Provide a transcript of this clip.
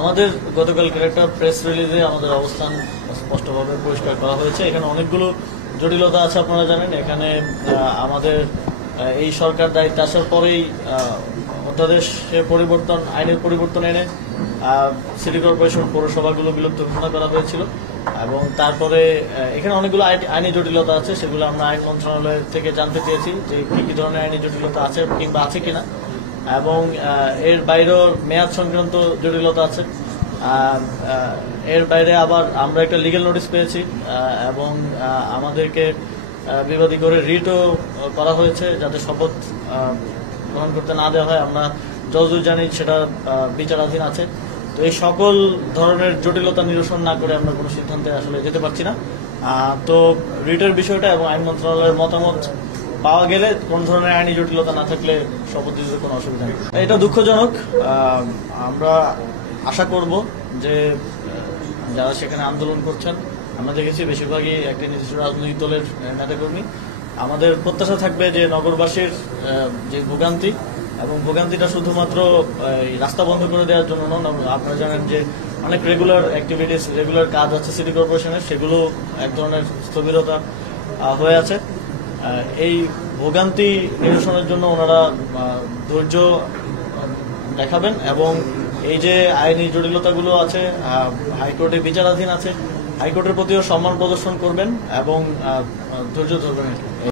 আমাদের গতকালকের একটা প্রেস রিলিজে আমাদের অবস্থান স্পষ্টভাবে পরিষ্কার করা হয়েছে। এখানে অনেকগুলো জটিলতা আছে, আপনারা জানেন। এখানে আমাদের এই সরকার দায়িত্বে আসার পরেই অধ্যাদেশে পরিবর্তন, আইনের পরিবর্তন এনে সিটি কর্পোরেশন পৌরসভাগুলো বিলুপ্ত ঘোষণা করা হয়েছিল এবং তারপরে এখানে অনেকগুলো আইনি জটিলতা আছে, সেগুলো আমরা আইন মন্ত্রণালয় থেকে জানতে চেয়েছি যে কি ধরনের আইনি জটিলতা আছে কিংবা আছে কিনা, এবং এর বাইরেও মেয়াদ সংক্রান্ত জটিলতা আছে। এর বাইরে আবার আমরা একটা লিগ্যাল নোটিশ পেয়েছি এবং আমাদেরকে বিবাদী করে রিটও করা হয়েছে যাতে শপথ গ্রহণ করতে না দেওয়া হয়। আমরা যতদূর জানি সেটা বিচারাধীন আছে। তো এই সকল ধরনের জটিলতা নিরসন না করে আমরা কোনো সিদ্ধান্তে আসলে যেতে পারছি না। তো রিটের বিষয়টা এবং আইন মন্ত্রণালয়ের মতামত পাওয়া গেলে কোন ধরনের আইনি জটিলতা না থাকলে শপথ দিতে কোনো অসুবিধা নেই। এটা দুঃখজনক। আমরা আশা করব যে যারা সেখানে আন্দোলন করছেন, আমরা দেখেছি বেশিরভাগই একটি নির্দিষ্ট রাজনৈতিক দলের নেতাকর্মী। আমাদের প্রত্যাশা থাকবে যে নগরবাসীর যে ভোগান্তি, এবং ভোগান্তিটা শুধুমাত্র রাস্তা বন্ধ করে দেওয়ার জন্য নয়। আপনারা জানেন যে অনেক রেগুলার অ্যাক্টিভিটিস, রেগুলার কাজ আছে সিটি কর্পোরেশনের, সেগুলো এক ধরনের স্থবিরতা হয়ে আছে। এই ভোগান্তি নিরসনের জন্য ওনারা ধৈর্য দেখাবেন এবং এই যে আইনি জটিলতাগুলো আছে, হাইকোর্টে বিচারাধীন আছে, হাইকোর্টের প্রতিও সম্মান প্রদর্শন করবেন এবং ধৈর্য ধরবেন।